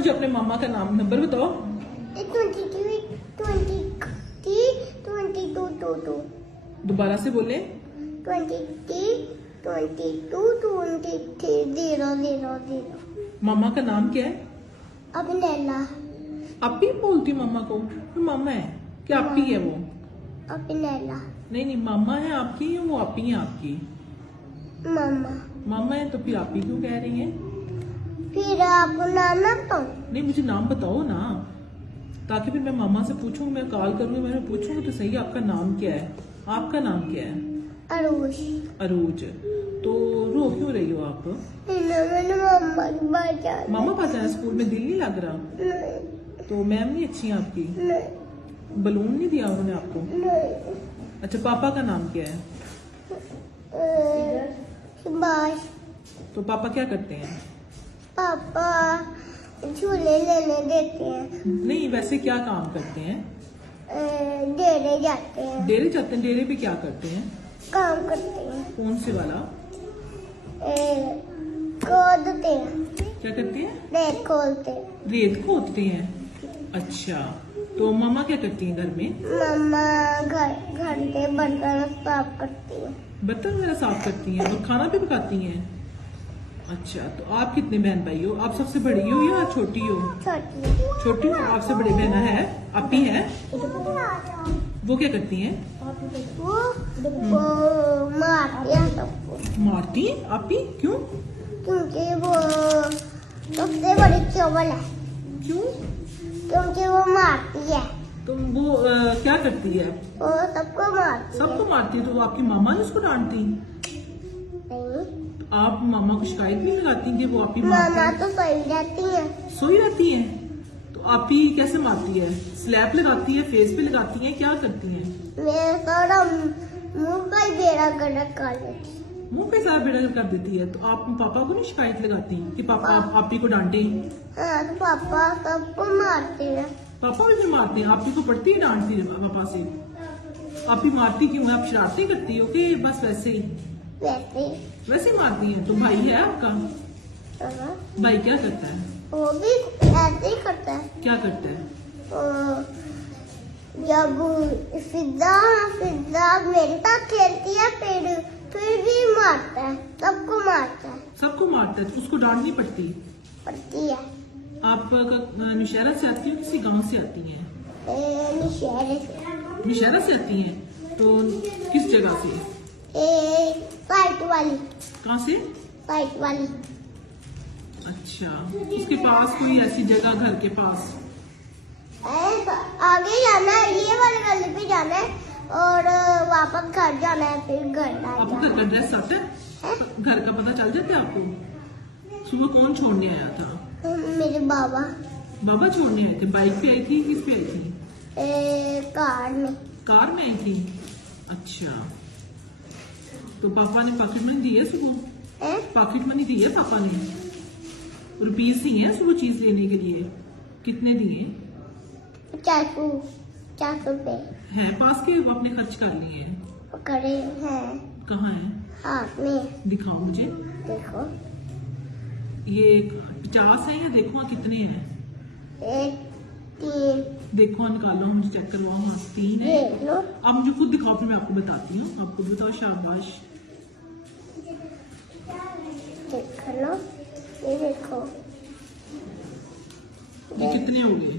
मुझे अपने मामा का नाम नंबर बताओ। 22 दोबारा से बोले। 000। मामा का नाम क्या है? अब नैला। आप ही बोलती मामा को? तो मामा है क्या आप ही है वो? अब नैला। नहीं, मामा है आपकी या वो आप ही है आपकी? मामा। मामा है तो फिर आप ही क्यों कह रही हैं? फिर आपको नाम ना बताऊं? नहीं, मुझे नाम बताओ ना, ताकि फिर मैं मामा से पूछूंगी, मैं कॉल करूंगी, मैं पूछूंगी तो सही आपका नाम क्या है। आपका नाम क्या है? अरूज। अरूज। तो रो क्यों रही हो आप? मैंने मामा पास आया, स्कूल में दिल नहीं लग रहा? नहीं। तो मैम नहीं अच्छी है आपकी? नहीं। बलून नहीं दिया उन्होंने आपको? नहीं। अच्छा, पापा का नाम क्या है? सुभाष। तो पापा क्या करते हैं? पापा झूले लेने देते हैं। नहीं, वैसे क्या काम करते हैं? डेरे जाते हैं। डेरे जाते हैं? डेरे पे क्या करते हैं? काम करते हैं। कौन से वाला? खोदते हैं। क्या करते हैं? रेत खोलते। रेत खोदते हैं। अच्छा, तो मामा क्या करती हैं घर में? मम्मा घर के बर्तन साफ करती है। बर्तन वगैरह साफ करती हैं और खाना भी पकाती हैं। अच्छा, तो आप कितने बहन भाई हो? आप सबसे बड़ी हो या छोटी हो? छोटी हो। आपसे बड़ी बहन है? आप ही है? वो क्या करती हैं? वो मारती है सबको। मारती हैं? आप ही क्यों? क्योंकि वो सबसे बड़ी चोबल है। क्यों? क्योंकि वो मारती है। तो वो क्या करती है? वो सबको मारती है। सबको मारती है? तो वो आपकी मामा है उसको डांटती? नहीं। आप मामा को शिकायत नहीं लगाती कि वो आप ही मारती मामा है? तो सोई रहती है। सोई रहती है? तो आप ही कैसे मारती है? स्लैप लगाती है, फेस पे लगाती है, क्या करती है? मेरा सारा मुंह का ही बेड़ा गर्क कर देती है। मुंह पे सारा बेड़ा कर देती है? तो आप पापा को नहीं शिकायत लगाती कि पापा आप ही को डांटे? हाँ, तो पापा सबको मारते हैं। पापा भी फिर मारते हैं? आप ही को पड़ती है डांटती है पापा से? आप ही मारती क्यों है? आप शरारती करती हो कि बस वैसे ही? वैसे ही मारती है। तो भाई है आपका? भाई क्या करता है? वो भी ऐसे ही करता है। क्या करता है? जब फिजा मेरे साथ खेलती है फिर भी मारता है। सबको मारता है। सबको मारता है? तो उसको डांटनी पड़ती है। आप नौशहरा से आती हो किसी गांव से आती हैं? नौशहरा से आती हैं? तो किस जगह से? साइट वाली। कहाँ से? साइट वाली। अच्छा, उसके पास कोई ऐसी जगह घर के पास? आगे जाना है, ये वाली गली पे जाना है और वापस घर जाना है, फिर घर आपको घर का एड्रेस आता है? घर का पता चल जाता है आपको? सुबह कौन छोड़ने आया था? मेरे बाबा। बाबा छोड़ने आए थे? बाइक पे आई थी, किस पे आई थी? कार में। कार में आई थी? अच्छा, तो पापा ने पॉकेट मनी दी है सुबह? पॉकेट मनी दी है पापा ने? रुपीज दिए हैं सुबह चीज लेने के लिए? कितने दिए? 400 रुपए है पास के? अपने खर्च कर लिए हैं? करे हैं। कहाँ है? हाथ में। दिखाओ मुझे। देखो, ये 50 है या देखो कितने हैं? 1 3। देखो निकालो, मुझे चेक करवाओ। हाँ 3 है। आप मुझे खुद दिखाओ, फिर मैं आपको बताती हूँ। आप खुद बताओ। शाबाश। चेक कर लो। ये देखो, ये कितने हो गए?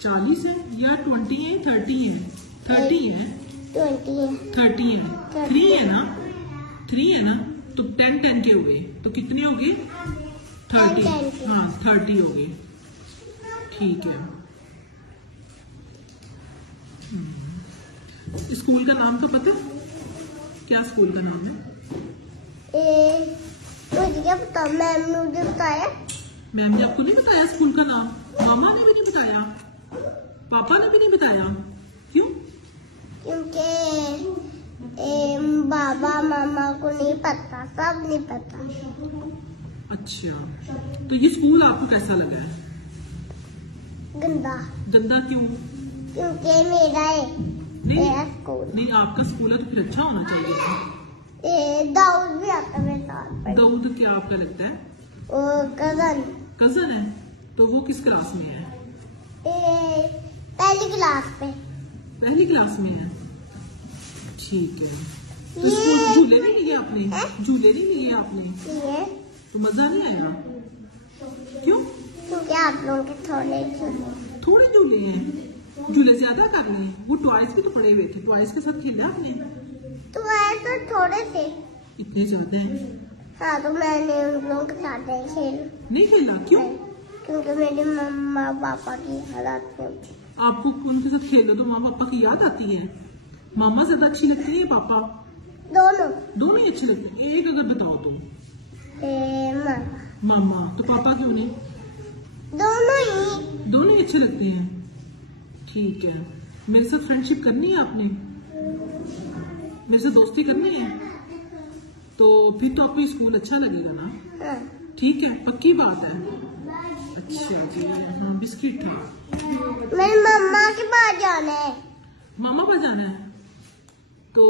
40 है या 20 है? 30 है? 30 है? 20 है। 30 है? 3 है ना? 3 है ना? तो 10 के हो गए। तो कितने हो गए? 30। हाँ 30 हो गए। ठीक है। स्कूल का नाम तो पता? क्या स्कूल का नाम है? मुझे क्या पता, मैम ने मुझे बताया। मैम ने आपको नहीं बताया स्कूल का नाम? मामा ने भी नहीं बताया? पापा ने भी नहीं बताया? क्यों? क्योंकि बाबा मामा को नहीं पता, सब नहीं पता। अच्छा, तो ये स्कूल आपको कैसा लगा है? गंदा। गंदा क्यों? क्योंकि मेरा है। मेरा स्कूल नहीं, आपका स्कूल है तो फिर अच्छा होना चाहिए। दाऊद भी आता है मेरे साथ। दाऊद क्या आपका लगता है? वो कजन। कजन है, तो वो किस क्लास में है? पहली क्लास पे। पहली क्लास में है, ठीक है। तो स्कूल झूले नहीं लिए आपने? झूले नहीं लिए आपने? तो मजा नहीं आया? क्यों? क्योंकि आप लोगों के थोड़े झूले हैं, झूले ज्यादा कर लिए। वो टॉयज भी तो पड़े हुए थे, टॉयज के साथ खेला आपने? तो ऐसे थोड़े थे, इतने ज्यादा हैं? हाँ, तो मैंने उन लोगों के साथ नहीं खेला। क्यों? क्योंकि मेरे मम्मा पापा की हालत में थी। आपको उनके साथ खेलो तो मामा पापा की याद आती है? मामा ज्यादा अच्छी लगती है, पापा? दोनों ही अच्छे लगते हैं। एक अगर बताओ तो? मामा। तो पापा क्यों नहीं? दोनों ही अच्छे लगते हैं, ठीक है। मेरे साथ फ्रेंडशिप करनी है आपने? मेरे से दोस्ती करनी है? तो फिर तो आपको स्कूल अच्छा लगेगा ना? ठीक है, पक्की बात है। अच्छा जी, हाँ, बिस्किट था। मेरी मम्मा के पास जाना है। मामा पास जाना है, तो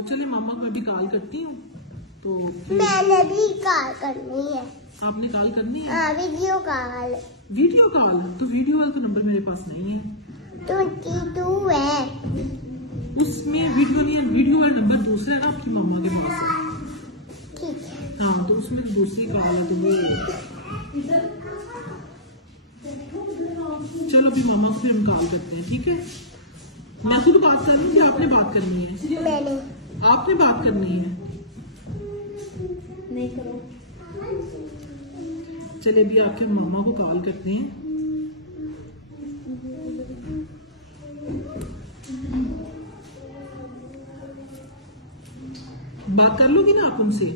चलिए मामा को अभी कॉल करती हूँ। तो मैंने भी कॉल करनी है। आपने कॉल करनी है? हाँ, वीडियो कॉल। Video call? तो वीडियो वाला तो नंबर मेरे पास नहीं है। 22 है उसमें वीडियो नहीं है। वीडियो वाला नंबर दूसरा है ना आपकी मामा के पास है? ठीक है। हाँ, तो उसमें दूसरी कॉल है, तो वो चलो अभी मामा को फिर हम कॉल करते हैं, ठीक है? मैं खुद बात कर रही हूँ कि आपने बात करनी है? मैंने। आपने बात करनी है? नहीं करो। चलिए अभी आपके मामा को कॉल करते हैं। बात कर लोगी ना आप उनसे?